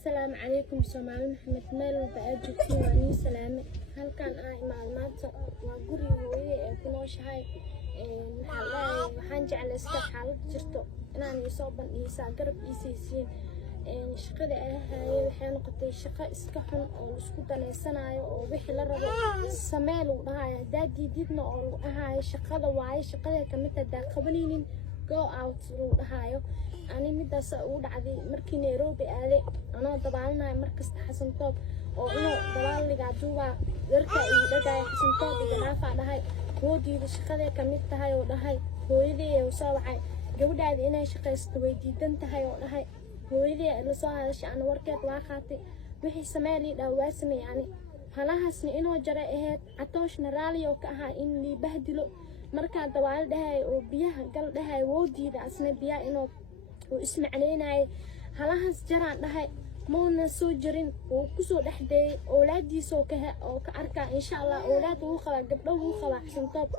السلام عليكم سومالي محمد مال بأجوتي واني سلامة هل كان معلومات وقولي هوي كنوشهاي محلاي وحان جعل اسكا حالة جرتو inaan soo bandhigisaa garab iisiisiin shaqada ahaayay waxay noqotay shaqo iska xun oo isku daneysanayo oo wixii la rabo samee lagu dhahayo daadiidna oo lagu dhahayo shaqada waaye shaqada kamid ah qabanaynin go out lagu dhahayo ani midaas ugu dhacday markii Nairobi aaday anoo dabaalnahay markasta Xasan Toob oo inuu dabaaliga duuba darka ii dhagay Xasan Toob iga naafa dhahay hoodiida shaqada kamid tahay oo dhahay hooyadii oo soo wacay gabadhaada inay shaqaysto way diidan tahay oo dhahay hooyadii la soo hadashay aan warkeed waa qaatay wixii Soomaali dhawaasna yani halahaasna inoo jara ahayd atooshna raali oo ka ahaa in li bahdilo marka dawaal dhahay oo biyaha gal dhahay woodiida asna biyaha inoo oo ismacneenay halahaas jaraan dhahay moona soo jirin oo ku soo dhaxday awlaadiisa oo ka arka insha Allah awlaad uu qaba gabdho uu qaba Xasan Toob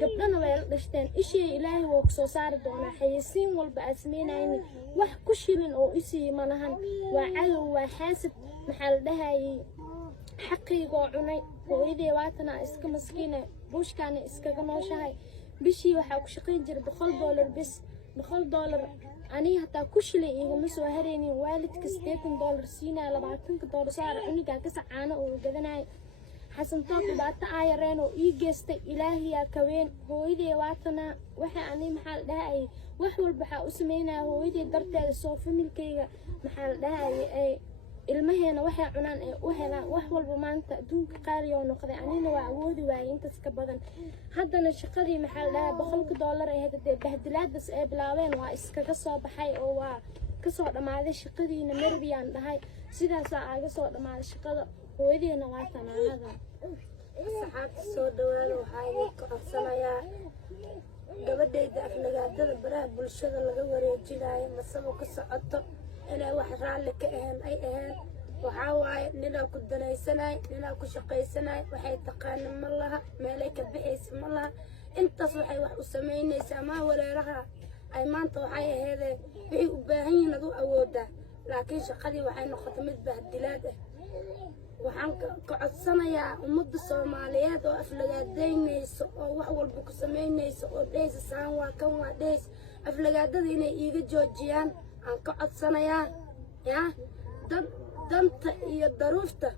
gabdhana way la dhashteen ishii Ilaahay wuu soo saari doonaa xayisiin walba asmeenayni wax ku shilin oo isii malahan waa cadow waa xaasib maxaa la dhahay xaqiigo cunay hooyadii waatana iska maskiina buushkaana iskaga nooshahay bishii waxa ku shaqayn jiray $100 bis $100 ani hataa ku shilay igama soo hareynin waalidka $80 siinaa $20 saar cuniga ka sacaano oo gadanay Xasan Toob baata ayareen oo ii geystay Ilaahiya ka weyn hooyadii waatana waxa ani maxaa la dhahay wax walba waxa u sameynaa hooyadii darteeda soo familkayga maxaa la dhahay ay ilmaheena waxay cunaan ee u helaan wax walba maanta adduunka qaali oo noqday anina waa awoodi waayay intaas ka badan haddana shaqadii maxaa la dhahay $100 ay hadda bahdilaadaas ay bilaabeen waa iskaga soo baxay oo waa ka soo dhamaaday shaqadiina Marbiyan dhahay sidaas aaga soo dhamaaday shaqada hooyadiina waa tanaada saxaabta soo dhawaada waxaa idinka codsanayaa gabadhayda aflagaadada baraha bulshada laga wareejinayo masabo ka socoto inay wax raalli ka ahayn ay ahayn waxaa waaye ninaa ku danaysanay ninaa ku shaqaysanay waxay taqaana ma laha meelay ka bixaysa ma laha intaas waxay wax u samaynaysaa maa wareeraha ay maanta waxay aheedeen wixii u baahan yihiin ad u awoodaa laakiin shaqadii waxay noqotay mid bahdilaad ah waxaan ka codsanayaa ummadda Soomaaliyeed oo aflagaadeynayso oo wax walba ku sameynayso oo dhaysa saan waa kan waa dhays aflagaadada inay iiga joojiyaan aan ka codsanayaa danta iyo daruufta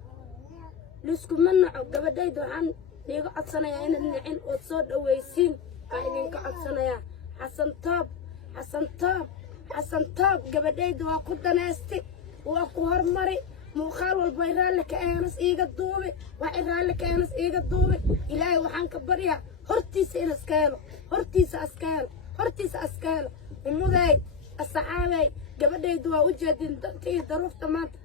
lisku manaco gabadhayda waxaan iiga codsanayaa inaad nicin oo soo dhawaysiin aan idinka codsanayaa Xasan Toob gabadhayda waa ku danaystay waa ku hormari muuqaal walba raalli ka aanas iiga duubi waa raalli ka aanas iiga duubi Ilaahay waxaan ka baryaa hortiisa in hortiisa askaalo umuday asxaabay gabadhaydu waa u jeedin dantii daruufta maanta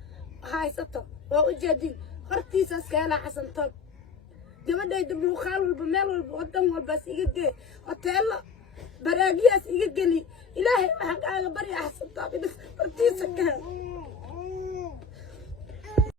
haysato waa u jeedin hortiisa askaala Xasan Toob gabadhaydu muuqaal walba meel walba wadan walba iiga gee hoteelo baraagiyaas iiga geli Ilaahay waxaan kaaga baryaa Xasan Toob hortiisa ka